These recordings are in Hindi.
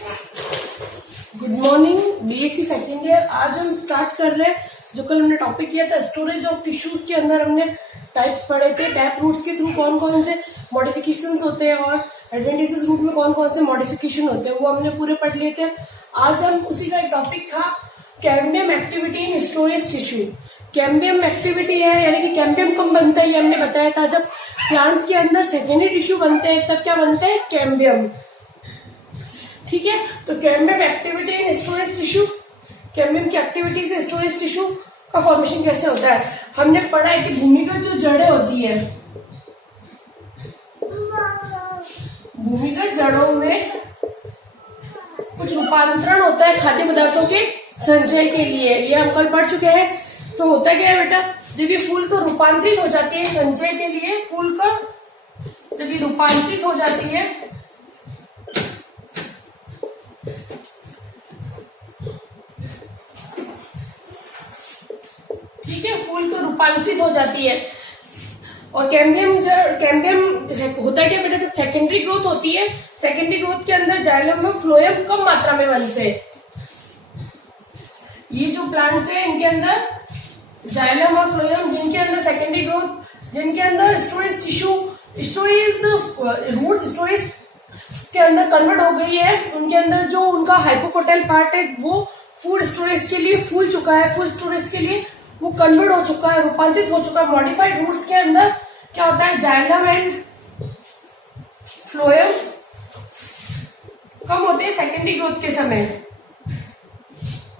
Good morning, BSc second year. आज हम स्टार्ट कर रहे हैं जो कल हमने टॉपिक किया था स्टोरेज ऑफ टिश्यूज के अंदर हमने टाइप्स पढ़े थे। टैप रूट्स के थ्रू कौन कौन से मॉडिफिकेशंस होते हैं और एडवेंटिसेस रूट में कौन कौन से मॉडिफिकेशन होते हैं वो हमने पूरे पढ़ लिए थे। आज हम उसी का एक टॉपिक था cambium activity in storage tissue. Cambium activity है यानी कि कैम्बियम कब बनता है ये हमने बताया था। जब प्लांट्स के अंदर सेकेंडरी टिश्यू बनते हैं तब क्या बनते हैं, कैम्बियम। ठीक है, तो cambium activity in storage tissue, cambium की एक्टिविटी से स्टोरेज टिश्यू का फॉर्मेशन कैसे होता है। हमने पढ़ा है कि भूमिगत जो जड़ें होती है, भूमिगत जड़ों में कुछ रूपांतरण होता है खाद्य पदार्थों के संचय के लिए। ये हम कल पढ़ चुके हैं। तो होता क्या है बेटा, जब ये फूल को रूपांतरित हो जाती है संचय के लिए, फूल का जब ये रूपांतरित हो जाती है ठीक है, फूल को रूपांतरित हो जाती है। और कैम्बियम होता है क्या बेटा, जब सेकेंडरी ग्रोथ होती है, सेकेंडरी ग्रोथ के अंदर जाइलम में फ्लोएम कम मात्रा में बनते हैं। ये जो प्लांट्स है इनके अंदर जाइलम और फ्लोएम, जिनके अंदर सेकेंडरी ग्रोथ, जिनके अंदर storage tissue, storage root storage के अंदर कन्वर्ट हो गई है, उनके अंदर जो उनका हाइपोकोटाइल पार्ट है वो फूड स्टोरेज के लिए फूल चुका है, फूड स्टोरेज के लिए वो कन्वर्ट हो चुका है, रूपांतरित हो चुका है। मॉडिफाइड रूट्स के अंदर क्या होता है, जाइलम एंड फ्लोएम कम होते हैं सेकेंडरी ग्रोथ के समय।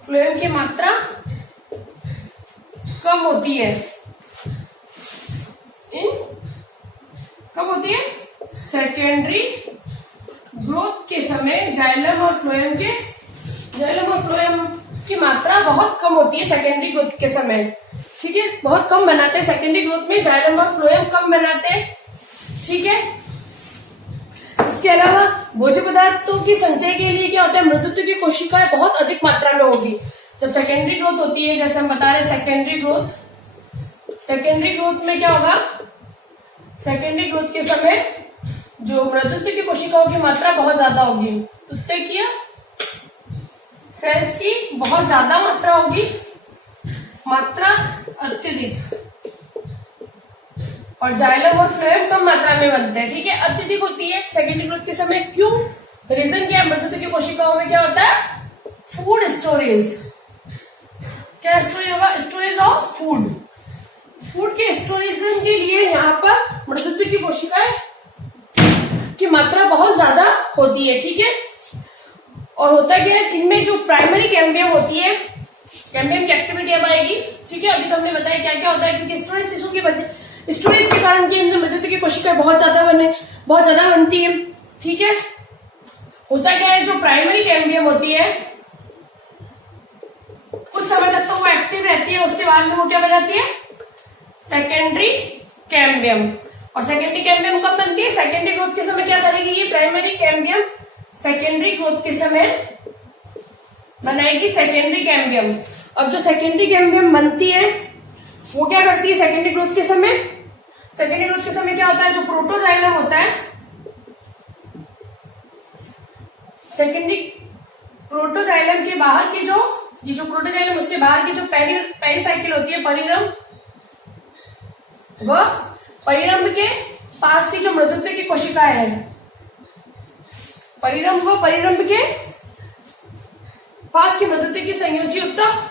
फ्लोएम की मात्रा कम होती है, कम होती है सेकेंडरी ग्रोथ के समय। जाइलम और फ्लोएम की मात्रा बहुत कम होती है सेकेंडरी ग्रोथ के समय। ठीक है, बहुत कम बनाते हैं सेकेंडरी ग्रोथ में, जाइलम और फ्लोएम कम बनाते हैं। ठीक है, इसके अलावा भोज्य पदार्थों की संचय के लिए क्या होता है, मृदुत्व की कोशिकाएं बहुत अधिक मात्रा में होगी जब सेकेंडरी ग्रोथ होती है। जैसे हम बता रहे सेकेंडरी ग्रोथ में क्या होगा, सेकेंडरी ग्रोथ के समय जो मृदुत्व की कोशिकाओं की मात्रा बहुत ज्यादा होगी, तुत्तकीय सेल्स की बहुत ज्यादा मात्रा होगी, मात्रा अत्यधिक। और जाइलम और फ्लोएम कम मात्रा में बनते हैं। ठीक है, अत्यधिक होती है सेकेंडरी ग्रोथ के समय। क्यों, रीजन क्या है, मृदुत्व की कोशिकाओं में क्या होता है, फूड स्टोरेज। क्या स्टोरेज होगा, स्टोरेज ऑफ फूड। फूड के स्टोरेज के लिए यहाँ पर मृदुत्व की कोशिकाएं की मात्रा बहुत ज्यादा होती है। ठीक है, और होता क्या है, इनमें जो प्राइमरी कैम्बियम होती है, कैम्बियम की एक्टिविटी अब आएगी। ठीक है, अभी तो हमने बताया क्या क्या होता है, क्योंकि स्टोरेज टिश्यू की वजह, स्टोरेज के कारण के अंदर मृदुत्व की कोशिकाएं बहुत ज्यादा बनती है। ठीक है, होता क्या है, जो प्राइमरी कैम्बियम होती है कुछ समय तक तो वो एक्टिव रहती है, उसके बाद में वो क्या बनाती है, सेकेंडरी कैम्बियम। और सेकेंडरी कैम्बियम कब बनती है, सेकेंडरी ग्रोथ के समय। क्या करेगी ये प्राइमरी कैम्बियम, सेकेंडरी ग्रोथ के समय बनाएगी सेकेंडरी कैम्बियम। अब जो सेकेंडरी कैम्बियम बनती है वो क्या करती है सेकेंडरी ग्रोथ के समय, सेकेंडरी ग्रोथ के समय क्या होता है, जो प्रोटोजाइलम होता है, सेकेंडरी प्रोटोजाइलम के बाहर की जो ये जो प्रोटोजाइलम उसके बाहर की जो पेरिसाइकिल होती है, परिरंभ, वह परिरंभ के पास की जो मृदुत्व की कोशिकाएं है, परिरंभ व परिरंभ के पास की मृदुत्व की संयोजी ऊतक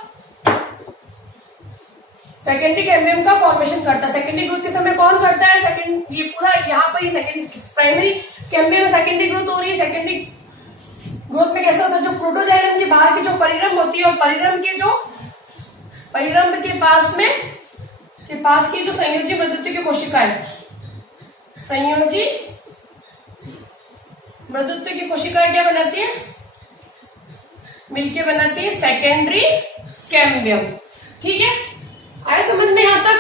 सेकेंडरी कैम्बियम का फॉर्मेशन करता है। सेकेंडरी ग्रोथ के समय कौन करता है, ये पूरा यहाँ पर ही सेकेंडरी प्राइमरी कैम्बियम में सेकेंडरी ग्रोथ हो रही है। सेकेंडरी ग्रोथ में कैसा होता है, जो प्रोटोजाइलम के बाहर की जो परिरंभ होती है और परिरंभ के पास की जो संयोजी मृदुत्व की कोशिकाएं, संयोजी मृदुत्व की कोशिकाएं क्या बनाती है, मिलके बनाती है सेकेंडरी कैम्बियम। ठीक है, आया समझ में यहाँ तक।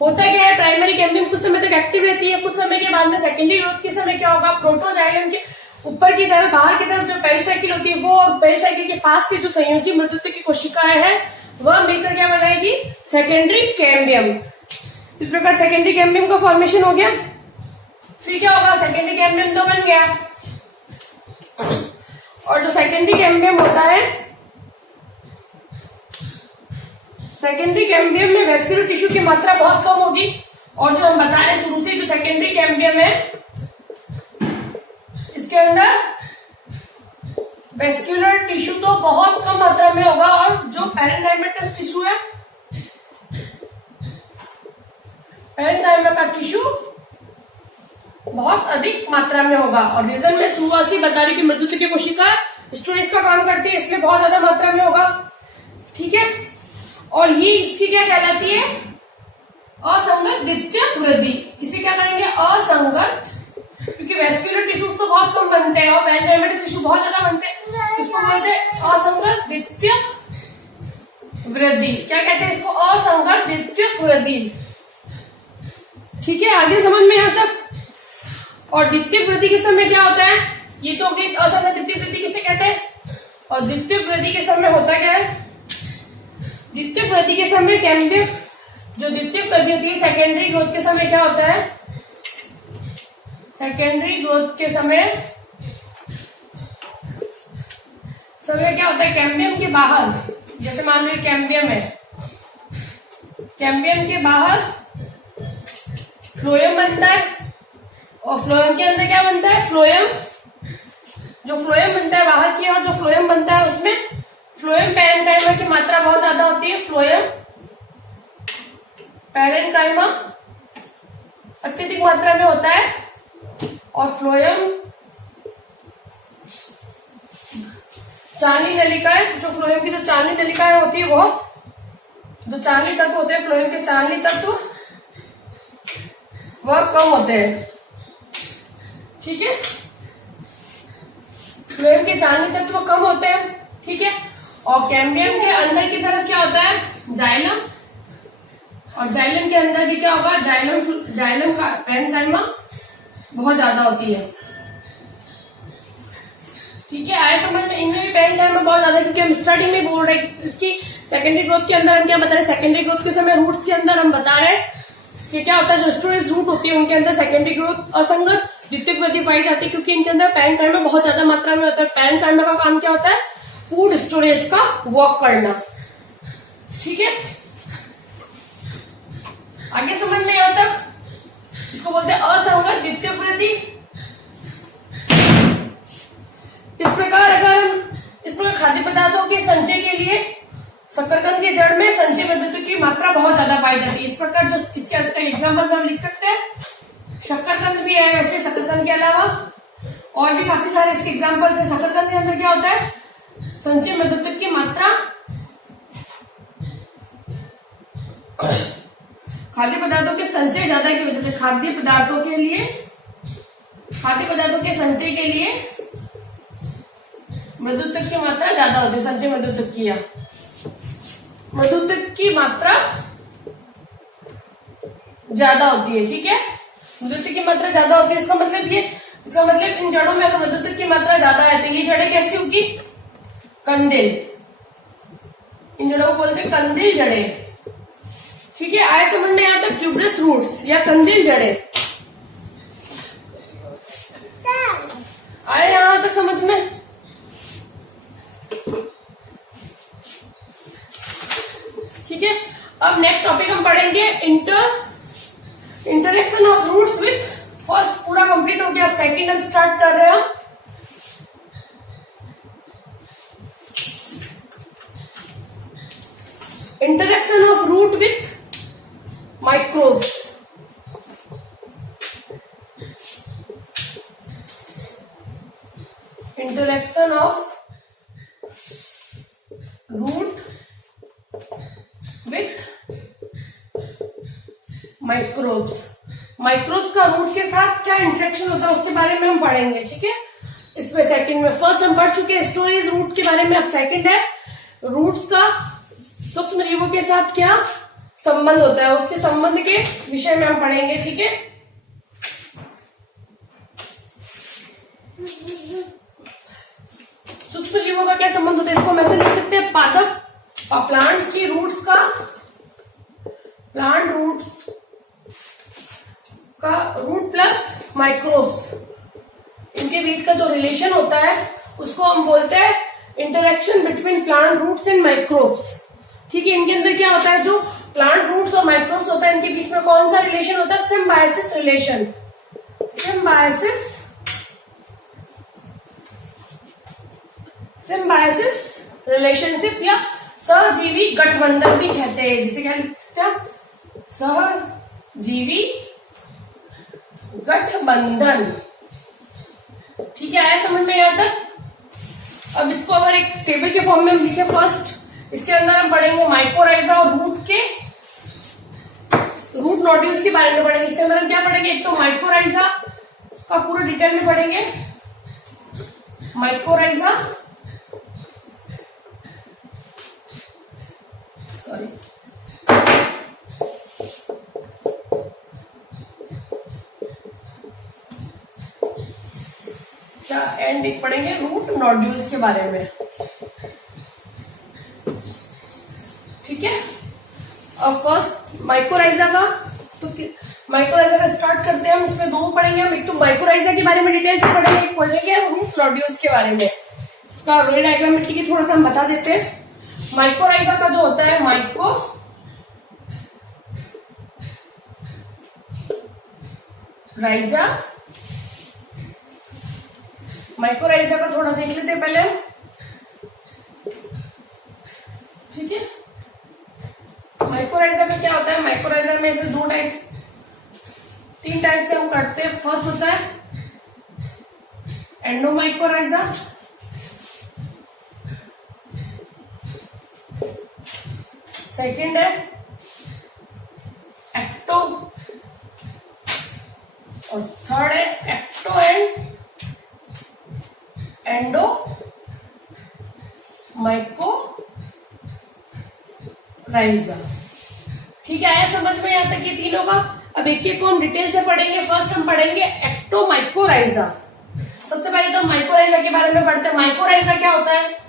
होता क्या है, प्राइमरी कैम्बियम कुछ समय तक एक्टिव रहती है, कुछ समय के बाद में सेकेंडरी ग्रोथ के समय क्या होगा, प्रोटोजाइलम के ऊपर की तरफ, बाहर की तरफ जो पेरिसाइकिल होती है वो, और पेरिसाइकिल के पास की जो संयोजी मृदुत्व की कोशिकाएं हैं वह मिलकर क्या बनाएगी, सेकेंडरी कैम्बियम। इस प्रकार सेकेंडरी कैम्बियम का फॉर्मेशन हो गया। फिर क्या होगा, सेकेंडरी कैम्बियम तो बन गया, और जो सेकेंडरी कैम्बियम होता है, सेकेंडरी कैम्बियम में वेस्कुलर टिश्यू की मात्रा बहुत कम होगी। और जो हम बता रहे हैं शुरू से, जो सेकेंडरी कैम्बियम है इसके अंदर वेस्कुलर टिश्यू तो बहुत कम मात्रा में होगा, और जो पैरेन्काइमेटस टिश्यू है, पैरेन्काइमा का टिश्यू बहुत अधिक मात्रा में होगा। और रीजन में शुरुआत से बता रही कि मृदुत्व की कोशिका स्टोरेज का काम करती है, इसलिए बहुत ज्यादा मात्रा में होगा। ठीक है, और ये इसकी क्या कहलाती है, असंगत द्वितीयक वृद्धि। इसे क्या कहेंगे, असंगत, क्योंकि वेस्कुलर टिश्यूज तो बहुत कम बनते हैं और पैरेन्काइमेटस टिश्यू बहुत ज्यादा बनते हैं, इसको बोलते हैं असंगत द्वितीयक वृद्धि। क्या कहते हैं इसको, असंगत द्वितीयक वृद्धि। ठीक है, आगे समझ में यहां तक। और द्वितीयक वृद्धि के समय क्या होता है, ये तो होगी असंगत द्वितीयक वृद्धि किसे कहते हैं। और द्वितीयक वृद्धि के समय होता क्या है, द्वितीयक वृद्धि के समय कैम्बियम, जो द्वितीयक वृद्धि होती है सेकेंडरी ग्रोथ के समय क्या होता है, सेकेंडरी ग्रोथ के समय क्या होता है, कैम्बियम के बाहर, जैसे मान लो कैम्बियम है, कैम्बियम के बाहर फ्लोएम बनता है, और फ्लोएम के अंदर क्या बनता है, फ्लोएम, जो फ्लोएम बनता है बाहर की ओर, जो फ्लोएम बनता है उसमें फ्लोएम पैरेन्काइमा की मात्रा बहुत ज्यादा होती है। फ्लोएम पैरेन्काइमा अत्यधिक मात्रा में होता है, और फ्लोएम चालनी नलिकाएं, जो फ्लोएम की जो चालनी नलिकाएं होती है, बहुत जो चालनी तत्व होते हैं फ्लोएम के चालनी तत्व वह कम होते हैं। ठीक है, फ्लोएम के चालनी तत्व कम होते हैं। ठीक है, और कैम्बियम के अंदर की तरफ क्या होता है, जाइलम, और जाइलम के अंदर भी क्या होगा, जाइलम का पैरेन्काइमा बहुत ज्यादा होती है। ठीक है, आए समझ में, इनमें भी पैरेन्काइमा बहुत ज्यादा, क्योंकि हम स्टार्टिंग में बोल रहे हैं इसकी सेकेंडरी ग्रोथ के अंदर हम क्या बता रहे हैं, सेकेंडरी ग्रोथ के समय रूट्स के अंदर हम बता रहे हैं कि क्या होता है, जो स्टोरेज रूट होती है उनके अंदर सेकेंडरी ग्रोथ असंगत द्वितीयक वृद्धि पाई जाती है, क्योंकि इनके अंदर पैरेन्काइमा बहुत ज्यादा मात्रा में होता है। पैरेन्काइमा का काम क्या होता है, फूड स्टोरेज का वर्क करना। ठीक है, आगे समझ में यहाँ तक, इसको बोलते हैं असंगत द्वितीयक वृद्धि। इस प्रकार खाद्य पदार्थों के संचय के लिए शकरकंद के जड़ में संचय पद्धति की मात्रा बहुत ज्यादा पाई जाती है। इस प्रकार जो इसके एग्जाम्पल में हम लिख सकते हैं, शकरकंद भी है, वैसे शकरकंद के अलावा और भी काफी सारे इसके एग्जाम्पल्स है। शकरकंद के अंदर क्या होता है, संचय पद्धति की मात्रा खाद्य पदार्थों के संचय ज्यादा की वजह से, खाद्य पदार्थों के संचय के लिए मृदुत्वक की मात्रा ज्यादा होती है। संचय मृदुत्वक की, मृदुत्वक की मात्रा ज्यादा होती है। ठीक है, मृदुत्वक की मात्रा ज्यादा होती है, इसका मतलब इन जड़ों में अगर मृदुत्वक की मात्रा ज्यादा है तो ये जड़ें कैसी होगी, कंदिल, इन जड़ों को बोलते हैं कंदिल जड़ें। ठीक है, आए समझ में, यहाँ तक ट्यूबरस रूट्स या कंदिल जड़ें आए यहां तक समझ में। ठीक है, अब नेक्स्ट टॉपिक हम पढ़ेंगे interaction of roots with, first पूरा कंप्लीट हो गया, अब सेकंड हम स्टार्ट कर रहे हैं। Interaction of root with microbes. Interaction of root with microbes. Microbes का रूट के साथ क्या इंटरेक्शन होता है उसके बारे में हम पढ़ेंगे। ठीक है, इसमें सेकंड में, फर्स्ट हम पढ़ चुके हैं स्टोरेज रूट के बारे में, अब सेकंड है रूट्स का सूक्ष्म जीवों के साथ क्या संबंध होता है, उसके संबंध के विषय में हम पढ़ेंगे। ठीक है, सूक्ष्म जीवों का क्या संबंध होता है, इसको हम ऐसे लिख सकते हैं, पादप और प्लांट्स की रूट्स का, प्लांट रूट्स का रूट प्लस माइक्रोब्स, इनके बीच का जो रिलेशन होता है उसको हम बोलते हैं interaction between plant roots and microbes. ठीक है, इनके अंदर क्या होता है, जो प्लांट रूट्स और माइक्रोब्स होता है इनके बीच में कौन सा रिलेशन होता है, सिम्बायोसिस रिलेशन। सिम्बायोसिस रिलेशनशिप या सहजीवी गठबंधन भी कहते हैं, जिसे क्या लिख सकते हैं, सहजीवी गठबंधन। ठीक है, आया समझ में यहां तक। अब इसको अगर एक टेबल के फॉर्म में हम लिखे, फर्स्ट इसके अंदर हम पढ़ेंगे माइकोराइजा और रूट नोड्यूल्स के बारे में पढ़ेंगे। इसके अंदर हम क्या पढ़ेंगे, एक तो माइकोराइजा का पूरा डिटेल में पढ़ेंगे, माइकोराइजा, सॉरी एंड एक पढ़ेंगे रूट नोड्यूल्स के बारे में। ठीक है, अब फर्स्ट माइकोराइजा का, तो माइकोराइजा का स्टार्ट करते हैं हम। इसमें दो पढ़ेंगे हम, एक तो माइकोराइजा के बारे में डिटेल से पढ़ेंगे, एक पढ़ेंगे रूट नोड्यूल्स के बारे में। इसका रे डायग्राम में ठीक है थोड़ा सा हम बता देते हैं। माइकोराइजा का जो होता है माइकोराइजा का थोड़ा देख लेते हैं पहले हम। ठीक है, माइकोराइजा का क्या होता है, माइकोराइजा में से तीन टाइप से हम करते हैं। फर्स्ट होता है एंडोमाइकोराइजा, सेकंड है एक्टो, और थर्ड है एक्टो एंड एंडो माइकोराइजा। ठीक है, आया समझ में यहां तक ये तीनों का। अब एक एक को हम डिटेल से पढ़ेंगे। फर्स्ट हम पढ़ेंगे एक्टोमाइकोराइजा। सबसे पहले तो माइकोराइजा के बारे में पढ़ते हैं। माइकोराइजा क्या होता है,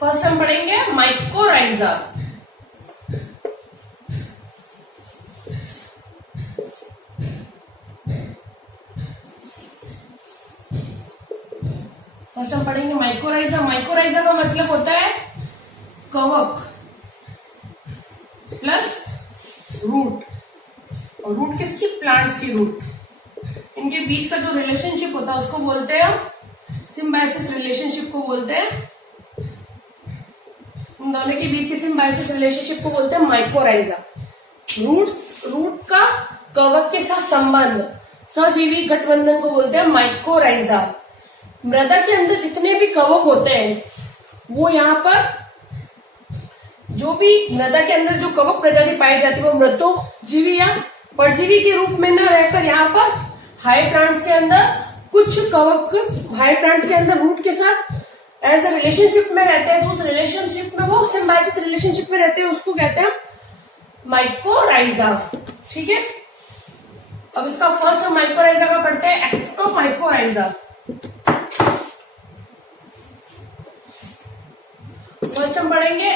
फर्स्ट हम पढ़ेंगे माइकोराइजा। फर्स्ट हम पढ़ेंगे माइकोराइजा। माइकोराइजा का मतलब होता है कवक प्लस रूट, और रूट किसकी, प्लांट्स की रूट। इनके बीच का जो रिलेशनशिप होता है उसको बोलते हैं हम सिम्बायोसिस रिलेशनशिप को बोलते हैं। इन दोनों के बीच की सिम्बायोसिस रिलेशनशिप को बोलते हैं माइकोराइजा। रूट का कवक के साथ संबंध, सहजीवी गठबंधन को बोलते हैं माइकोराइजा। मृदा के अंदर जितने भी कवक होते हैं वो यहाँ पर, जो भी मृदा के अंदर जो कवक प्रजाति पाई जाती है वो मृदोजीवी या परजीवी के रूप में न रहकर यहाँ पर हाई प्लांट्स के अंदर कुछ कवक हाई प्लांट्स के अंदर रूट के साथ एज ए रिलेशनशिप में रहते हैं। तो उस रिलेशनशिप में वो सिम्बायोसिस रिलेशनशिप में रहते हैं, उसको कहते हैं माइकोराइजा। ठीक है, अब इसका फर्स्ट हम माइकोराइजा का पढ़ते हैं एक्टोमाइकोराइजा। फर्स्ट हम पढ़ेंगे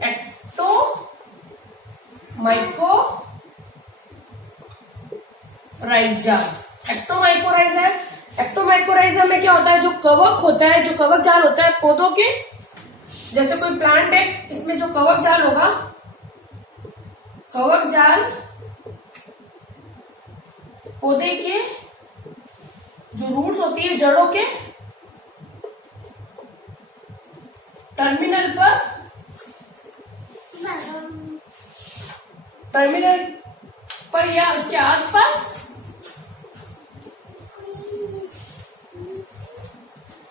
एक्टोमाइकोराइजा। एक्टोमाइकोराइजा में क्या होता है, जो कवक होता है, जो कवक जाल होता है पौधों के, जैसे कोई प्लांट है, इसमें जो कवक जाल होगा, कवक जाल पौधे के जो रूट्स होती है, जड़ों के टर्मिनल पर या उसके आसपास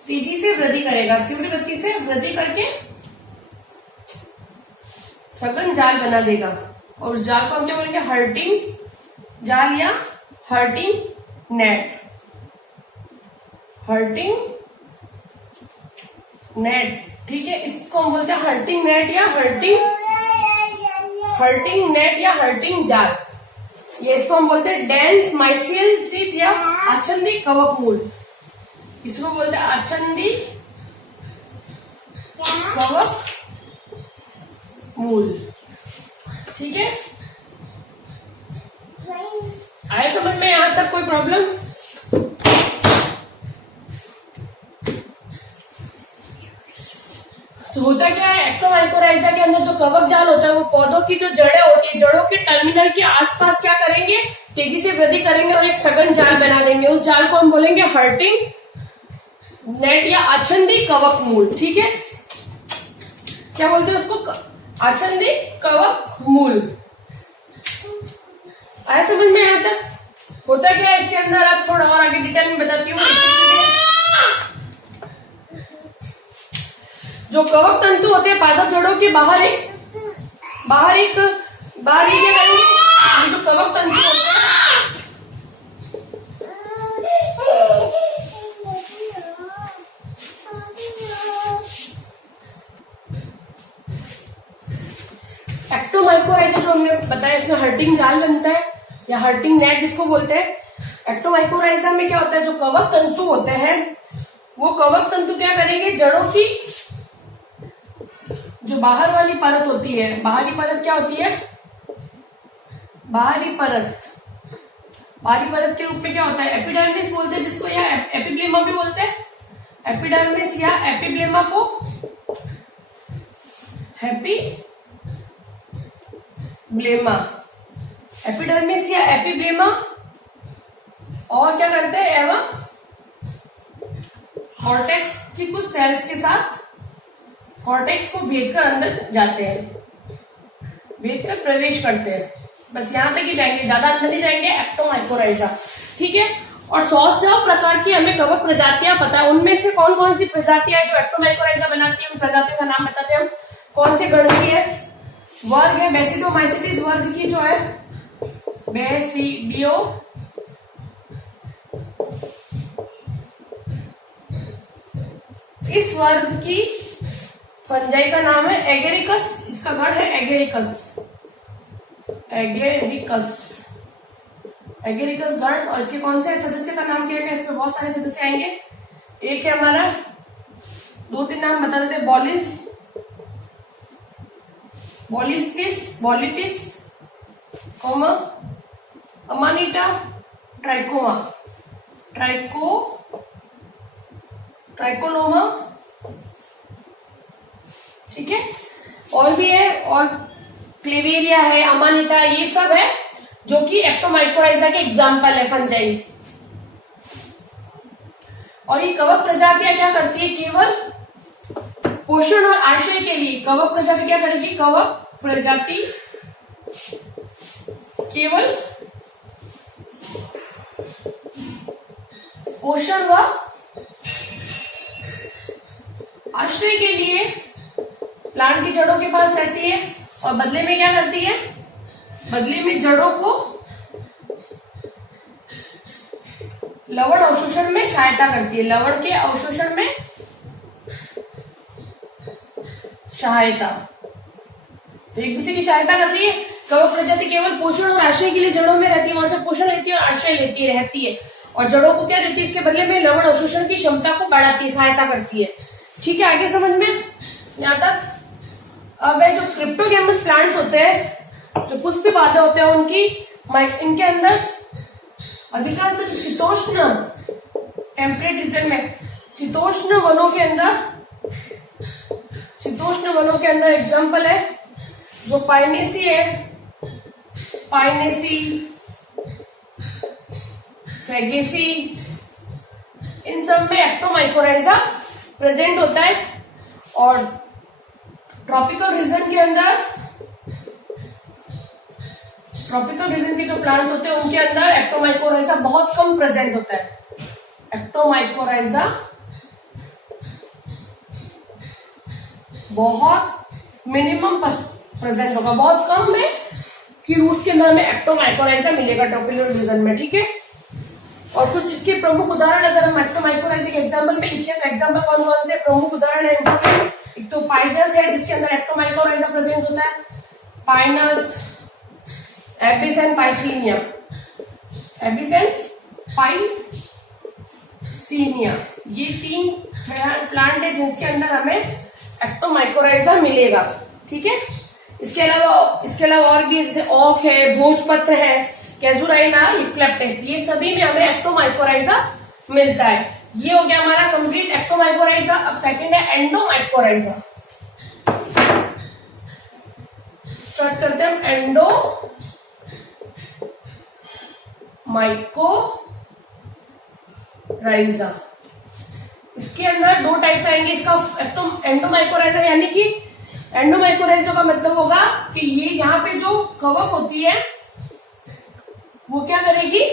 तेजी से वृद्धि करेगा, तीव्र गति से वृद्धि करके सघन जाल बना देगा। और जाल को हम क्या बोलेंगे, हर्टिंग जाल या हर्टिंग नेट। हर्टिंग नेट, ठीक है, इसको हम बोलते हैं हर्टिंग नेट या हर्टिंग नेट या हर्टिंग जाल। ये इसको हम बोलते हैं डेंस माइसियल शीट या आच्छादित कवक मूल। इसको बोलते हैं आच्छादित कवक मूल। ठीक है, आया समझ में यहां तक कोई प्रॉब्लम? तो होता क्या है, एक्टोमाइकोराइजा के अंदर जो कवक जाल होता है वो पौधों की जो जड़ें होती है, जड़ों के टर्मिनल के आसपास क्या करेंगे, तेजी से वृद्धि करेंगे और एक सघन जाल बना देंगे। उस जाल को हम बोलेंगे हर्टिंग नेट या आछंदी कवक मूल। ठीक है, क्या बोलते हैं उसको? आछंदी कवक मूल। आया समझ में यहां तक? होता क्या है इसके अंदर, आप थोड़ा और आगे डिटेल में बताती हूँ। जो कवक तंतु होते हैं पादप जड़ों के बाहर क्या करेंगे, ये जो कवक तंतु होते हैं एक्टोमाइकोराइजा जो हमने बताया, इसमें हर्टिंग जाल बनता है या हर्टिंग नेट जिसको बोलते हैं। एक्टोमाइकोराइजा में क्या होता है, जो कवक तंतु होते हैं वो कवक तंतु क्या करेंगे, जड़ों की जो बाहर वाली परत होती है, बाहरी परत क्या होती है, बाहरी परत के रूप में क्या होता है, एपिडर्मिस बोलते हैं जिसको, या एपिब्लेमा भी बोलते हैं। एपिडर्मिस या एपिब्लेमा को एपिडर्मिस या एपिब्लेमा, और क्या करते हैं, एवं कॉर्टेक्स की कुछ सेल्स के साथ कॉर्टेक्स को भेदकर अंदर जाते हैं, भेदकर प्रवेश करते हैं। बस यहां तक ही जाएंगे, ज्यादा अंदर नहीं जाएंगे एक्टोमाइकोराइजा। ठीक है, और 100 प्रकार की हमें कवक प्रजातियां पता है। उनमें से कौन कौन सी प्रजातियां जो एक्टोमाइकोराइजा बनाती है, उन प्रजातियों का नाम बताते हैं हम। कौन से गण की है? वर्ग है बेसिडोमाइसिटिस वर्ग की जो है, बेसिडियो इस वर्ग की फंजाई का नाम है एगेरिकस। इसका गण है एगेरिकस गण। और इसके कौन से सदस्य का नाम क्या है? इसमें बहुत सारे सदस्य आएंगे। एक है हमारा, 2-3 नाम बता देते, बॉलिटिस, अमानिटा, ट्राइकोलोमा। ठीक है, और भी है, और क्लेवेरिया है, अमानिटा, ये सब है जो कि एक्टोमाइकोराइजा के एग्जाम्पल है, फंजाई। और ये कवक प्रजातियां क्या करती है, केवल पोषण और आश्रय के लिए कवक प्रजाति क्या करेगी, कवक प्रजाति केवल पोषण व आश्रय के लिए प्लांट की जड़ों के पास रहती है, और बदले में क्या करती है, बदले में जड़ों को लवण अवशोषण में सहायता करती है, लवण के अवशोषण में सहायता। तो एक दूसरे की सहायता करती है। कवक प्रजाति केवल पोषण और आश्रय के लिए जड़ों में रहती है, वहां से पोषण लेती है और आश्रय लेती रहती है, और जड़ों को क्या देती है, इसके बदले में लवण अवशोषण की क्षमता को बढ़ाती है, सहायता करती है। ठीक है, आगे समझ में यहां तक। अब जो क्रिप्टोगैमस प्लांट्स होते हैं, जो पुष्प पौधे होते हैं, इनके अंदर अधिकांश जो शीतोष्ण टेम्परेट रीजन में, शीतोष्ण वनों के अंदर एग्जाम्पल है जो पाइनेसी है, फैगेसी, इन सब में एक्टोमाइकोराइजा प्रेजेंट होता है। और ट्रॉपिकल रीजन के जो प्लांट्स होते हैं उनके अंदर एक्टोमाइकोराइजा बहुत कम प्रेजेंट होता है। एक्टोमाइकोराइजा बहुत मिनिमम प्रेजेंट होगा, बहुत कम में कि रूट्स के अंदर में एक्टोमाइकोराइजा मिलेगा ट्रॉपिकल रीजन में। ठीक है, और कुछ इसके प्रमुख उदाहरण अगर हम एक्टोमाइकोराइजा के एग्जाम्पल में लिखे तो एग्जाम्पल कौन कौन से प्रमुख उदाहरण है? एक तो पाइनस है जिसके अंदर एक्टोमाइकोराइजा प्रेजेंट होता है, पाइनस, एबिस एंड पाइसीनिया, ये 3 प्लांट है जिसके अंदर हमें एक्टोमाइकोराइजा मिलेगा। ठीक है, इसके अलावा और भी जैसे ओक है, भोजपत्र है, कैजुराइना, यूक्लिप्टस, ये सभी में हमें एक्टोमाइकोराइजा मिलता है। ये हो गया हमारा कंप्लीट एक्टोमाइकोराइजा। अब सेकंड है एंडोमाइकोराइजा। स्टार्ट करते हैं हम एंडोमाइकोराइजा। इसके अंदर दो टाइप्स आएंगे इसका एंडोमाइकोराइजा, यानी कि एंडोमाइकोराइजा का मतलब होगा कि ये यहाँ पे जो कवक होती है वो क्या करेगी,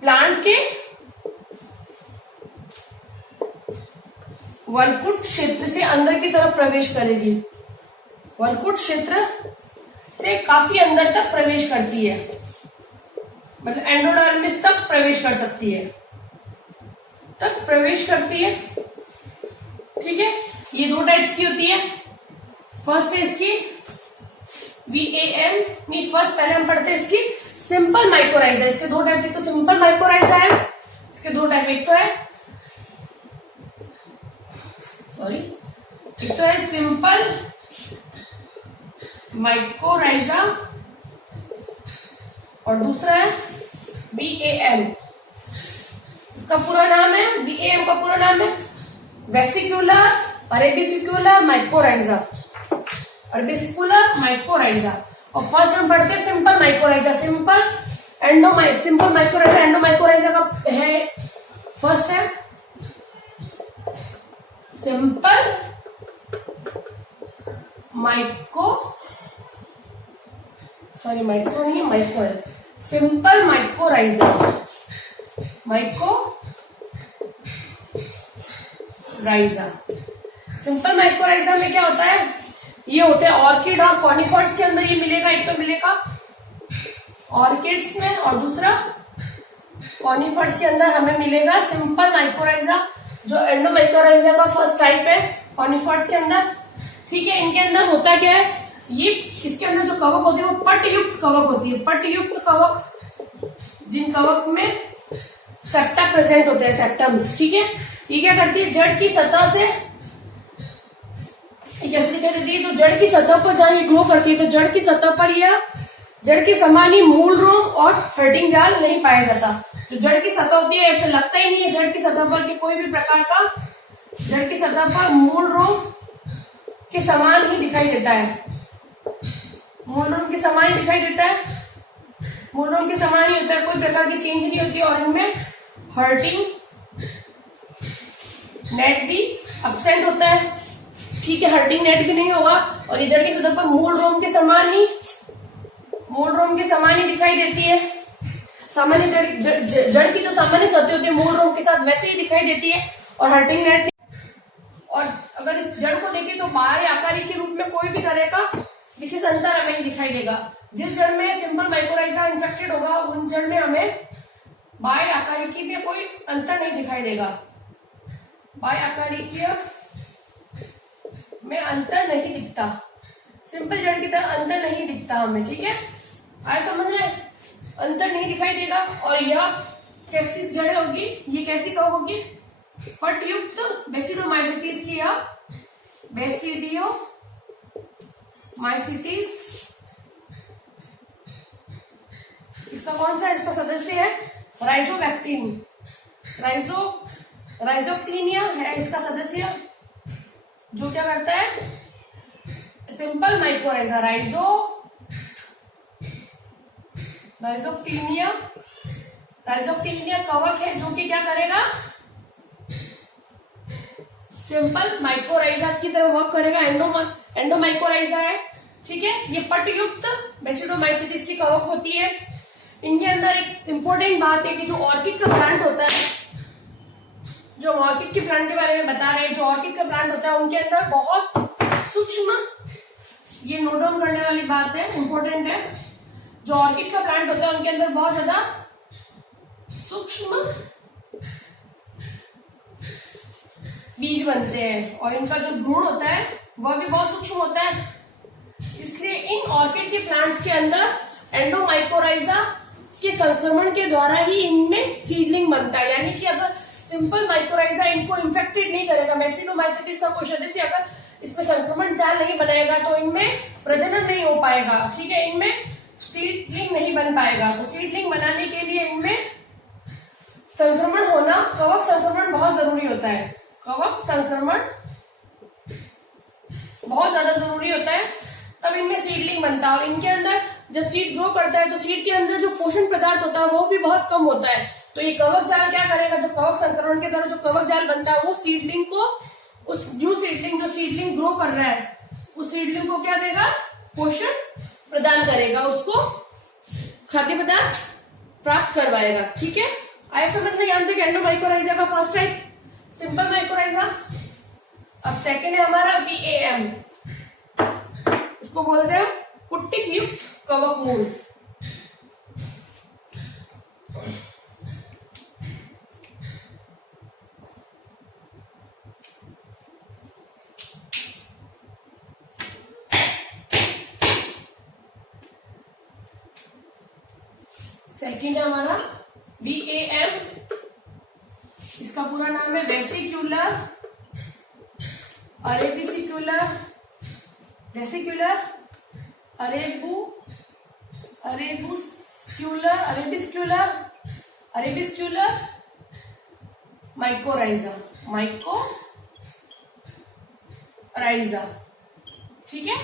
प्लांट के वनकुट क्षेत्र से अंदर की तरफ प्रवेश करेगी। वनकुट क्षेत्र से काफी अंदर तक प्रवेश करती है, मतलब एंडोडर्मिस तक प्रवेश कर सकती है, तक प्रवेश करती है। ठीक है, ये दो टाइप्स की होती है। फर्स्ट है इसकी VAM, नहीं फर्स्ट पहले हम पढ़ते हैं इसकी सिंपल माइकोराइजा। इसके दो टाइप्स, एक तो सिंपल माइकोराइजा है, इसके दो टाइप, एक तो है सिंपल माइकोराइजा और दूसरा है VAM। इसका पूरा नाम है, VAM का पूरा नाम है वेसिकुलर अरेबिसिकुलर माइकोराइजा, अरेबिसिकुलर माइकोराइजा। और फर्स्ट हम पढ़ते हैं सिंपल माइकोराइजा। सिंपल माइकोराइजा एंडोमाइकोराइजा का है। फर्स्ट है सिंपल माइको नहीं है, माइको है, सिंपल माइकोराइजा। सिंपल माइकोराइजा में क्या होता है, ये होते हैं ऑर्किड और कॉनिफर्स के अंदर ये मिलेगा। एक तो मिलेगा ऑर्किड्स में और दूसरा कॉनिफर्स के अंदर हमें मिलेगा सिंपल माइकोराइजा, जो एंडोमाइकोराइजा का फर्स्ट टाइप है कॉनिफर्स के अंदर। ठीक है, इनके अंदर होता क्या है, ये इसके अंदर जो कवक होती है वो पटयुक्त कवक होती है। पटयुक्त कवक, जिन कवक में सेप्टा प्रेजेंट होते हैं, सेप्टम्स। ठीक है, ये क्या करती है, जड़ की सतह से कैसे दिखाई देती है, तो जड़ की सतह पर जहाँ ये ग्रो करती है तो जड़ की सतह पर यह जड़ के समान ही मूल रोम और हर्टिंग जाल नहीं पाया जाता। जो जड़ की सतह होती है ऐसे लगता ही नहीं है जड़ की सतह पर कि कोई भी प्रकार का जड़ की सतह पर मूल रोम के समान ही दिखाई देता है। मूल रोम के समान ही दिखाई देता है, मूल रोम के समान ही होता है, कोई प्रकार की चेंज नहीं होती। और इनमें हर्टिंग नेट भी एब्सेंट होता है। ठीक है, हर्टिंग नेट भी नहीं होगा और ये जड़ की सतह पर मूल रोम के समान ही दिखाई देती है। सामान्य जड़ की जो सामान्य सतह होती है मूल रोम के साथ वैसे ही दिखाई देती है और हर्टिंग नेट। और अगर इस जड़ को देखें तो बाह्य आकारी के रूप में कोई भी तरह का विशेष अंतर हमें दिखाई देगा। जिस जड़ में सिंपल माइकोराइजा इन्फेक्टेड होगा उन जड़ में हमें बाह्य आकारिकी में कोई अंतर नहीं दिखाई देगा, बाह्य आकारिकी में अंतर नहीं दिखता, सिंपल जड़ की तरह अंतर नहीं दिखता हमें। ठीक है, आए समझ में, अंतर नहीं दिखाई देगा। और यह कैसी जड़ होगी, ये कैसी कवक होगी, पटयुक्त बेसिडोमाइसिटीज की, या बेसिडियोमाइसिटीज। इसका कौन सा, इसका सदस्य है राइजोबैक्टीन, राइजोक्टीनिया है इसका सदस्य, जो क्या करता है सिंपल माइकोराइजा राइजोक्टीनिया कवक है जो कि क्या करेगा, सिंपल माइकोराइजा की तरह वर्क करेगा। एंडोमाइकोराइजा है। ठीक है, ये पटयुक्त बेसिडोमाइसिटीज की कवक होती है। इनके अंदर एक इंपॉर्टेंट बात है कि जो ऑर्किड का प्लांट होता है, जो ऑर्किड के प्लांट के बारे में बता रहे हैं, जो ऑर्किड का प्लांट होता है उनके अंदर बहुत सूक्ष्म, ये नोट डाउन करने वाली बात है, इंपॉर्टेंट है। जो ऑर्किड का प्लांट होता है उनके अंदर बहुत ज्यादा सूक्ष्म बीज बनते हैं और इनका जो भ्रूण होता है वह भी बहुत सूक्ष्म होता है। इसलिए इन ऑर्किड के प्लांट्स के अंदर एंडोमाइकोराइजा के संक्रमण के द्वारा ही इनमें सीडलिंग बनता है। यानी कि अगर सिंपल माइकोराइजा इनको इन्फेक्टेड नहीं करेगा, बेसिडोमाइसिटीज का कोई सदस्य अगर इसमें संक्रमण जाल नहीं बनाएगा तो इनमें प्रजनन नहीं हो पाएगा। ठीक है, इनमें सीडलिंग नहीं बनेगा। बन पाएगा। तो सीडलिंग बनाने के लिए इनमें संक्रमण होना, कवक संक्रमण बहुत जरूरी होता है। कवक संक्रमण बहुत ज्यादा जरूरी होता है, तब इनमें सीडलिंग बनता है। और इनके अंदर जब सीड ग्रो करता है तो सीड के अंदर जो पोषण पदार्थ होता है वो भी बहुत कम होता है। तो ये कवक जाल क्या करेगा, जो कवक संक्रमण के द्वारा जो कवक जाल बनता है वो सीडलिंग को, उस न्यू सीडलिंग जो सीडलिंग ग्रो कर रहा है उस सीडलिंग को क्या देगा, पोषण प्रदान करेगा, उसको खाद्य पदार्थ प्राप्त करवाएगा। ठीक है, आया समझ में? जानते हैं एंडोमाइकोराइजा का फर्स्ट टाइप सिंपल माइकोराइजा। अब सेकेंड है हमारा VAM, इसको बोलते हैं पुट्टिक युक्त कवक मूल। सेकेंड है हमारा VAM, इसका पूरा नाम है वेसिक्यूलर अरेबिसिक्यूलर अरेबिस्क्यूलर माइकोराइजा। ठीक है,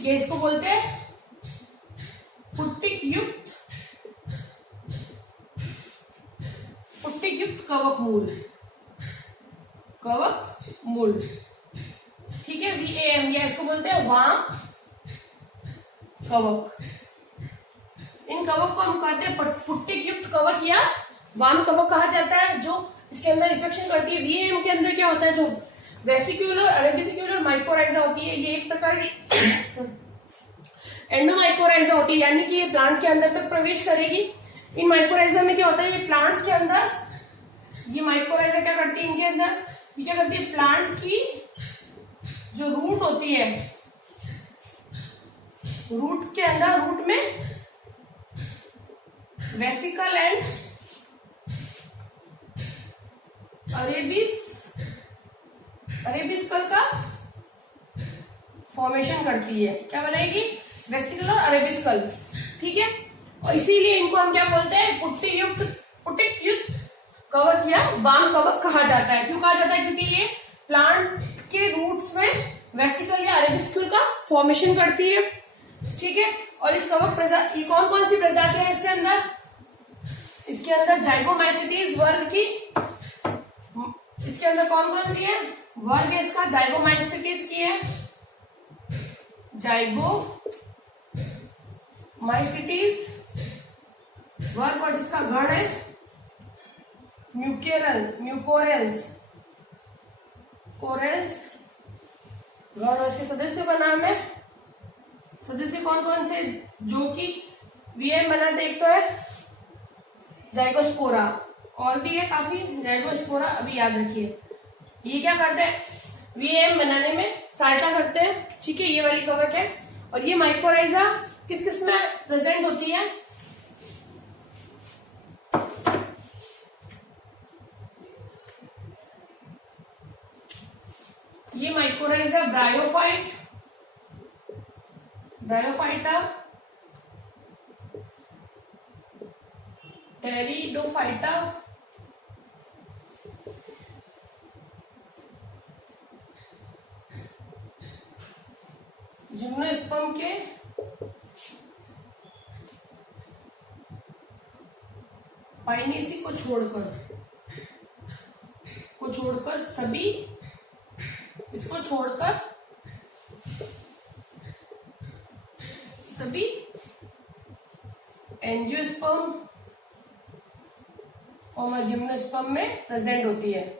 ये इसको बोलते हैं पुट्टिक युक्त कवक मूल। ठीक है, VAM, या इसको बोलते हैं वाम कवक। इन कवक को हम कहते हैं पुट्टिक युक्त कवक या वाम कवक कहा जाता है, जो इसके अंदर इन्फेक्शन करती है। VAM के अंदर क्या होता है, जो वेसिक्यूलर अरेबिसिक्यूलर माइकोराइजा होती है, ये एक प्रकार की एंडोमाइकोराइजा होती है, यानी कि ये प्लांट के अंदर तक प्रवेश करेगी। इन माइकोराइजा में क्या होता है, ये प्लांट्स के अंदर, ये माइकोराइजा क्या करती है, इनके अंदर ये क्या करती है, प्लांट की जो रूट होती है, रूट के अंदर, रूट में वेसिकल एंड अरेबिस्कल का फॉर्मेशन करती है। क्या बनाएगी, वेसिकल और अरेबिस्कल। ठीक है, और इसीलिए इनको हम क्या बोलते हैं, पुट्टिक युक्त कवक या वाम कवक कहा जाता है। क्यों कहा जाता है, क्योंकि ये प्लांट के रूट्स में वेसिकल या अरेबिस्कल का फॉर्मेशन करती है। ठीक है, और इस कवक प्रजाति, कौन कौन सी प्रजातियां है इसके अंदर, इसके अंदर जाइगोमाइसिटीज वर्ग की, इसके अंदर कौन कौन सी है, वर्ग है इसका जाइगोमाइसिटीज की है, जाइगोमाइसिटीज वर्ग, और जिसका गण है म्यूकोरेल्स गण। इसके सदस्य का नाम है, सदस्य कौन कौन से जो कि VAM बनाते, एक तो है जाइगोस्पोरा, और भी है काफी जाइगोस्पोरा, अभी याद रखिए। ये क्या करते हैं, VAM बनाने में सहायता करते हैं। ठीक है, ये वाली कवक है। और ये माइकोराइजा किस किस में प्रेजेंट होती है, ये माइकोराइजा ब्रायोफाइटा, टेरिडोफाइटा, जिम्नोस्पर्म के पाइनेसी को छोड़कर सभी, इसको छोड़कर सभी एंजियोस्पर्म और जिम्नोस्पर्म में प्रेजेंट होती है।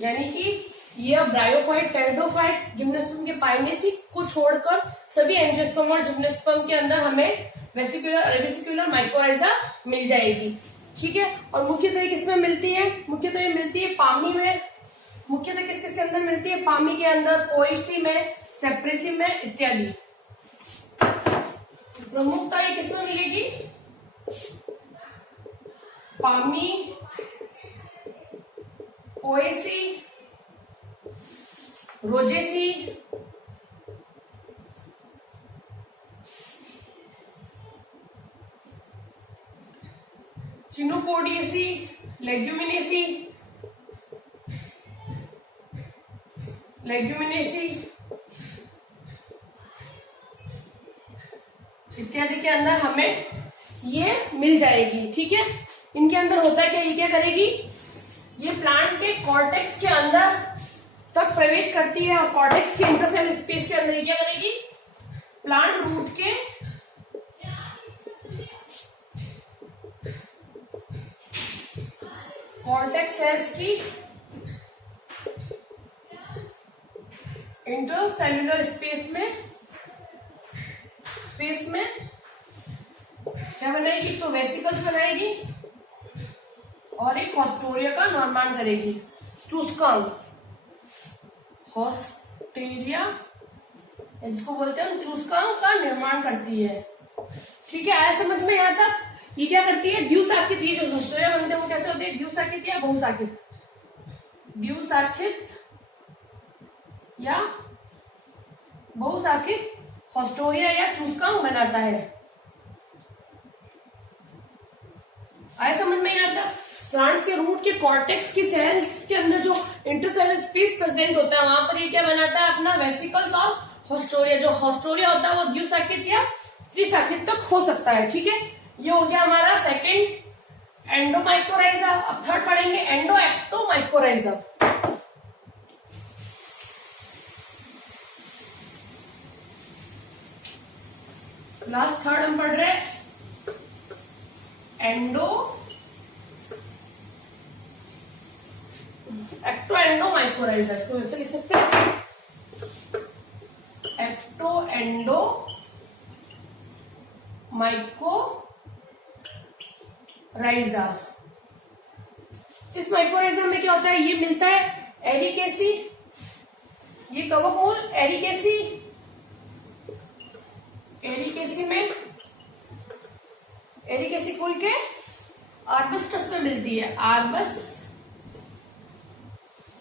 यानी कि ये ब्रायोफाइट, टेरिडोफाइट, जिम्नोस्पर्म के पाइनेसी को छोड़कर सभी एंजियोस्पर्म और जिम्नोस्पर्म के अंदर हमें वेसिक्यूलर अरेबिसिक्यूलर माइकोराइजा मिल जाएगी। ठीक है, और मुख्यतः किसमें मिलती है, मुख्यतः ये मिलती है पामी में। मुख्यतः किस किस के अंदर मिलती है, पामी के अंदर, पोएसी में, सेप्रेसी में इत्यादि। प्रमुखता ये किसमें मिलेगी, पामी, पोएसी, रोजेसी, चिनोपोडिएसी, लेग्यूमिनेसी, इत्यादि के अंदर हमें ये मिल जाएगी। ठीक है, इनके अंदर होता है क्या, ये क्या करेगी, ये प्लांट के कॉर्टेक्स के अंदर तक प्रवेश करती है और कॉर्टेक्स के इंटरसेल स्पेस के अंदर ये क्या करेगी, प्लांट रूट के कॉर्टेक्स सेल्स की इंटरसेल्यूलर स्पेस में क्या बनाएगी, तो वेसिकल्स बनाएगी और एक हॉस्टोरिया का निर्माण करेगी। चूसकांग, हॉस्टेरिया जिसको बोलते हैं, चूसकांग का निर्माण करती है। ठीक है, आया समझ में यहां तक। ये क्या करती है, द्विशाखित, ये जो हॉस्टोरिया बनते हैं वो कैसे होते हैं, द्विशाखित या बहुशाखित, द्विशाखित या बहुशाखित हॉस्टोरिया या चूसकांग बनाता है। आया समझ में यहाँ तक। प्लांट्स के रूट के कॉर्टेक्स की सेल्स के अंदर जो इंटरसेलुलर स्पेस प्रेजेंट होता है, वहां पर ये क्या बनाता है, अपना वेसिकल्स और हॉस्टोरिया। जो हॉस्टोरिया होता है वो द्विशाखित या त्रिशाखित तक हो सकता है। ठीक है, ये हो गया हमारा सेकेंड एंडोमाइकोराइजा। अब थर्ड पढ़ेंगे एंडो एक्टोमाइकोराइजा। क्लास थर्ड हम पढ़ रहे हैं एंडोमाइकोराइजा। इसको ऐसे लिख सकते हैं, एंडोमाइकोराइजा। इस माइकोराइजा में क्या होता है, ये मिलता है एरिकेसी, ये कवक मूल एरिकेसी में एरिकेसी कुल के आर्बस्टस में मिलती है।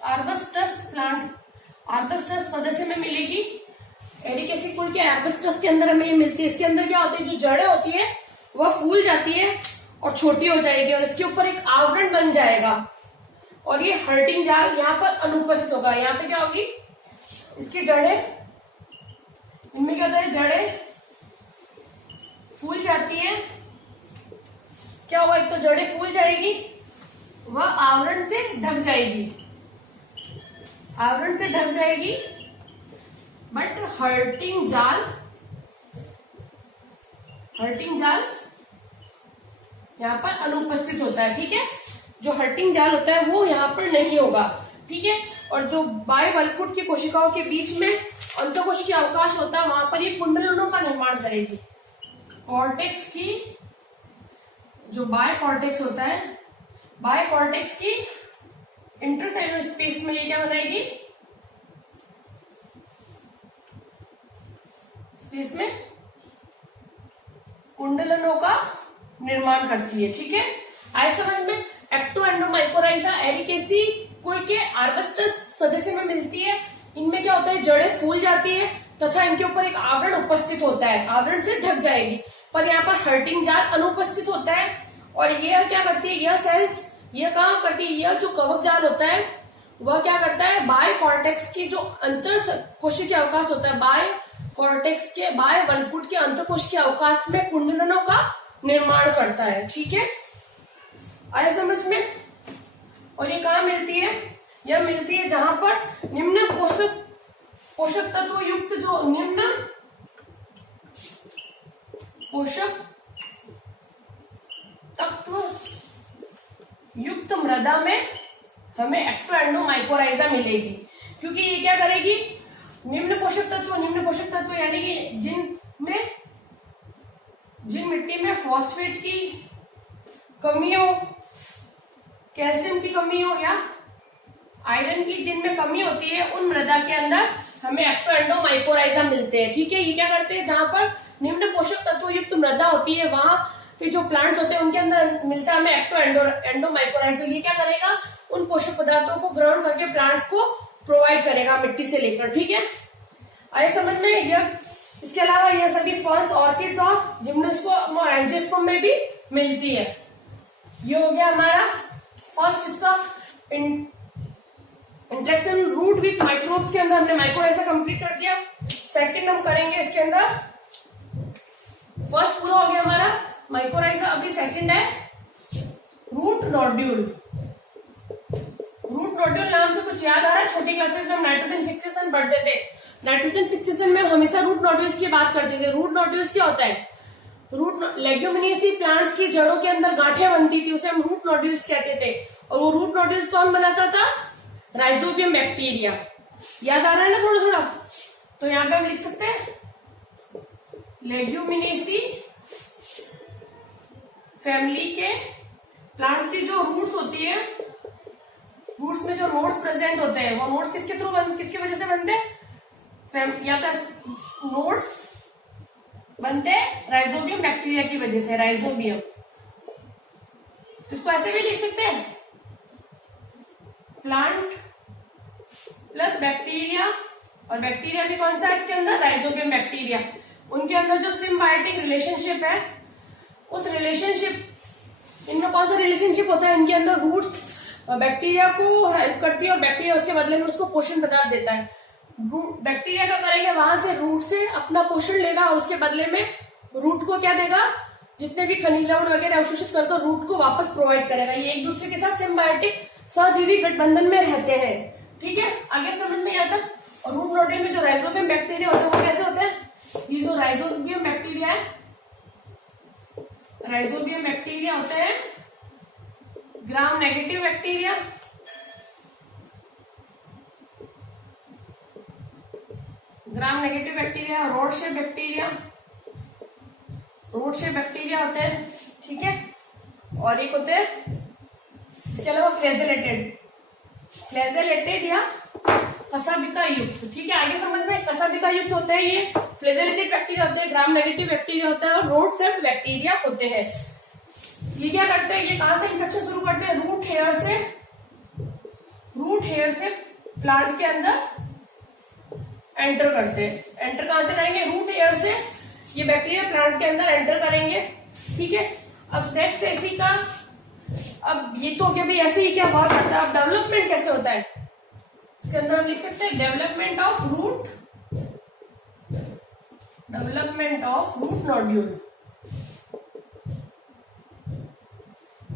आर्बस्टस प्लांट, आर्बस्टस सदस्य में मिलेगी। एरिकेसी कुल के आर्बस्टस के अंदर हमें ये मिलती है। इसके अंदर क्या होती है, जो जड़ें होती है वह फूल जाती है और छोटी हो जाएगी और इसके ऊपर एक आवरण बन जाएगा और ये हर्टिंग जाल यहाँ पर अनुपस्थित होगा। यहाँ पे क्या होगी, इसकी जड़ें, इनमें क्या होता है, जड़ें फूल जाती है। क्या होगा, एक तो जड़ें फूल जाएगी, वह आवरण से ढक जाएगी, बट हर्टिंग जाल यहाँ पर अनुपस्थित होता है। ठीक है, जो हर्टिंग जाल होता है वो यहाँ पर नहीं होगा। ठीक है, और जो बाह्यवल्कुट की कोशिकाओं के बीच में अंतःकोश की अवकाश होता है, वहां पर ये कुंडलनों का निर्माण करेगी। कॉर्टेक्स की, जो बाह्य कॉर्टेक्स होता है, बाह्य कॉर्टेक्स की इंटरसेल्युलर स्पेस में ये क्या बनाएगी, स्पेस में कुंडलनों का निर्माण करती है। ठीक है, आए समझ में। एक्टो एंडोमाइकोराइजा एरिकेसी कुल के आर्बस्टस सदस्य में मिलती है। इनमें क्या होता है, जड़ें फूल जाती है तथा इनके ऊपर एक आवरण उपस्थित होता है, आवरण से ढक जाएगी, पर यहाँ पर हर्टिंग जाल अनुपस्थित होता है। और यह क्या करती है, यह सेल्स, यह कहाँ करती है, यह जो कवक जाल होता है वह क्या करता है, बाह्य कॉर्टेक्स की जो अंतर कोशिकीय अवकाश होता है, बाह्य कॉर्टेक्स के बाह्य वल्कुट के अंतःकोशिकीय अवकाश में कुंडलनों का निर्माण करता है। ठीक है, आया समझ में। और ये कहाँ मिलती है, यह मिलती है जहां पर निम्न पोषक तत्व युक्त, जो निम्न पोषक तत्व युक्त मृदा में हमें एक्टोएंडोमाइकोराइजा मिलेगी। क्योंकि ये क्या करेगी, निम्न पोषक तत्व यानी कि जिन मिट्टी में फॉस्फेट की कमी हो, कैल्शियम की कमी हो या आयरन की जिनमें कमी होती है, उन मृदा के अंदर हमें एक्टोएंडोमाइकोराइजा मिलते हैं। ठीक है, ये क्या करते हैं, जहां पर निम्न पोषक तत्व युक्त मृदा होती है वहां पे जो प्लांट्स होते हैं उनके अंदर मिलता है हमें एक्टोएंडोमाइकोराइजा। ये क्या करेगा, उन पोषक पदार्थों को ग्रहण करके प्लांट को प्रोवाइड करेगा मिट्टी से लेकर। ठीक है, आइए समझ में। यह इसके अलावा यह सभी फर्न्स, ऑर्किड्स और जिम्नोस्पर्म और एंजियोस्पर्म में भी मिलती है। ये हो गया हमारा फर्स्ट इसका इंटरेक्शन रूट विथ माइक्रोब्स के अंदर हमने माइक्रोराइजा कंप्लीट कर दिया। सेकंड हम करेंगे इसके अंदर, फर्स्ट पूरा हो गया हमारा माइक्रोराइजा, अभी सेकंड है रूट नोड्यूल। रूट नोड्यूल नाम से कुछ याद आ रहा है? छोटी क्लासेस में हम नाइट्रोजन फिक्सेशन पढ़ते थे। नाइट्रोजन फिक्सेशन में हम हमेशा रूट नोड्यूल्स की बात करते थे। रूट नोड्यूल्स क्या होता है? रूट लेग्यूमिनेसी प्लांट्स की जड़ों के अंदर गांठें बनती थी, उसे हम रूट नोड्यूल्स कहते थे। और वो रूट नोड्यूल्स कौन बनाता था? Rhizobium bacteria. याद आ रहा है ना थोड़ा थोड़ा? तो यहां पे हम लिख सकते हैं लेग्यूमिनेसी फैमिली के प्लांट्स की जो रूट्स होती है, रूट्स में जो नोड्स प्रेजेंट होते हैं, वो नोड्स किसके थ्रू किसकी वजह से बनते हैं? या तो नोड्स बनते हैं राइजोबियम बैक्टीरिया की वजह से, राइजोबियम। तो इसको ऐसे भी लिख सकते हैं, प्लांट प्लस बैक्टीरिया, और बैक्टीरिया भी कौन सा है इसके अंदर? Rhizobium bacteria. उनके अंदर जो सिम्बायोटिक रिलेशनशिप है, उस रिलेशनशिप, इनमें कौन सा रिलेशनशिप होता है? इनके अंदर रूट्स बैक्टीरिया को हेल्प करती है और बैक्टीरिया उसके बदले में उसको पोषण पदार्थ देता है। बैक्टीरिया क्या करेगा? वहां से रूट से अपना पोषण लेगा और उसके बदले में रूट को क्या देगा? जितने भी खनिज लवण वगैरह अवशोषित कर रूट को वापस प्रोवाइड करेगा। ये एक दूसरे के साथ सिम्बायोटिक सहजीवी गठबंधन में रहते हैं। ठीक है, आगे समझ में यहाँ तक। और रूट नोड्यूल में जो राइजोबियम बैक्टीरिया होते हैं वो कैसे होते हैं? ये जो राइजोबियम बैक्टीरिया है, राइजोबियम बैक्टीरिया होते हैं gram negative bacteria, gram negative bacteria, rod shape bacteria, rod shape bacteria होते हैं। ठीक है, और एक होते हैं इसके अलावा फ्लैजेलेटेड, फ्लैजेलेटेड या कसाबिका युक्त। ठीक है, आगे समझ में, कसाबिका युक्त होते हैं ये, फ्लैजेलेटेड बैक्टीरिया होते हैं, ग्राम नेगेटिव बैक्टीरिया होता है, और रोड शेप बैक्टीरिया होते हैं। ये क्या करते हैं? ये कहां से इन्फेक्शन शुरू करते हैं? रूट हेयर से, रूट हेयर से प्लांट के अंदर एंटर करते हैं। एंटर कहां से करेंगे? रूट हेयर से ये बैक्टीरिया प्लांट के अंदर एंटर करेंगे। ठीक है, अब नेक्स्ट इसी का, अब ये तो क्या भाई ऐसे ही क्या वर्क करता है? अब डेवलपमेंट कैसे होता है? इसके अंदर हम लिख सकते हैं development of root, development of root nodule.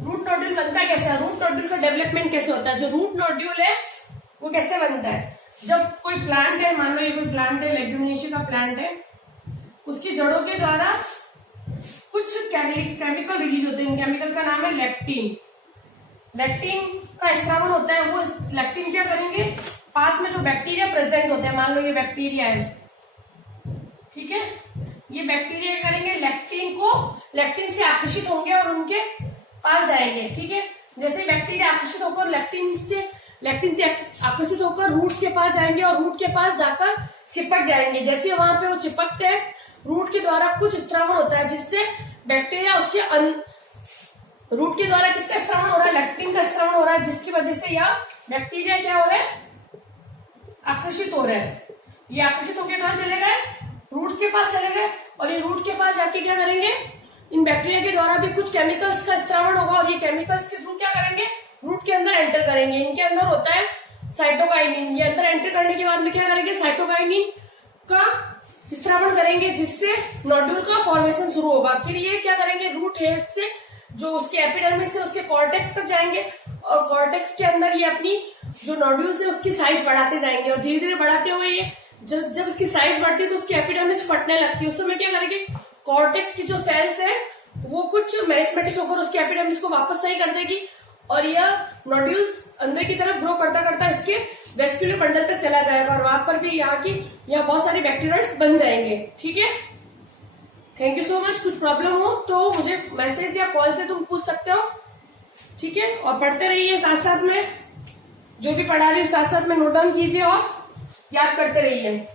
Root nodule बनता है कैसे? रूट नोड्यूल का डेवलपमेंट कैसे होता है? जो रूट नोड्यूल है वो कैसे बनता है? जब कोई प्लांट है, मान लो ये कोई प्लांट है, लेग्यूमिनेसी का प्लांट है, उसकी जड़ों के द्वारा कुछ केमिकल रिलीज होते हैं। केमिकल का नाम है लेक्टिन। लेक्टिन का स्त्रावन होता है। वो लेक्टिन क्या करेंगे? पास में जो बैक्टीरिया प्रेजेंट होते हैं, मान लो ये बैक्टीरिया है, ठीक है, ये बैक्टीरिया क्या करेंगे? लेक्टिन से आकर्षित होंगे और उनके पास जाएंगे। ठीक है, जैसे बैक्टीरिया आकर्षित होकर लेक्टिन से आकर्षित होकर रूट के पास जाएंगे और रूट के पास जाकर चिपक जाएंगे। जैसे वहां पे वो चिपकते हैं, रूट के द्वारा कुछ स्त्रावन होता है जिससे बैक्टीरिया उसके रूट के द्वारा किसका स्त्रावन हो रहा है? लेक्टिन का स्त्रावन हो रहा है, जिसकी वजह से यह बैक्टीरिया क्या हो रहा है? आकर्षित हो रहा है। ये आकर्षित होकर कहां चले गए? रूट के पास चले गए, और ये रूट के पास जाके क्या करेंगे? इन बैक्टीरिया के द्वारा भी कुछ केमिकल्स का स्त्रावन होगा, और ये केमिकल्स के थ्रू क्या करेंगे? रूट के अंदर एंटर करेंगे। इनके अंदर होता है साइटोकाइनिन। ये अंदर एंटर करने के बाद में क्या करेंगे? साइटोकाइनिन का स्त्रावन करेंगे, जिससे नोड्यूल का फॉर्मेशन शुरू होगा। फिर ये क्या करेंगे? रूट हेयर से जो उसके एपिडर्मिस से उसके कॉर्टेक्स तक जाएंगे, और कॉर्टेक्स के अंदर ये अपनी जो नोड्यूल से उसकी साइज बढ़ाते जाएंगे, और धीरे धीरे बढ़ाते हुए ये जब उसकी साइज बढ़ती है तो उसकी एपिडर्मिस फटने लगती है। उस समय क्या करेंगे? कॉर्टेक्स की जो सेल्स है वो कुछ मेरिस्मेटिक होकर उसकी एपिडर्मिस को वापस सही कर देगी, और यह नोड्यूल्स अंदर की तरफ ग्रो करता करता इसके वेस्क्यूलर बंडल तक चला जाएगा, और वहां पर भी यहाँ बहुत सारे बैक्टीरियाइड्स बन जाएंगे। ठीक है, थैंक यू सो मच। कुछ प्रॉब्लम हो तो मुझे मैसेज या कॉल से तुम पूछ सकते हो। ठीक है, और पढ़ते रहिए साथ साथ में, जो भी पढ़ा रही हूँ साथ साथ में नोट डाउन कीजिए और याद करते रहिए।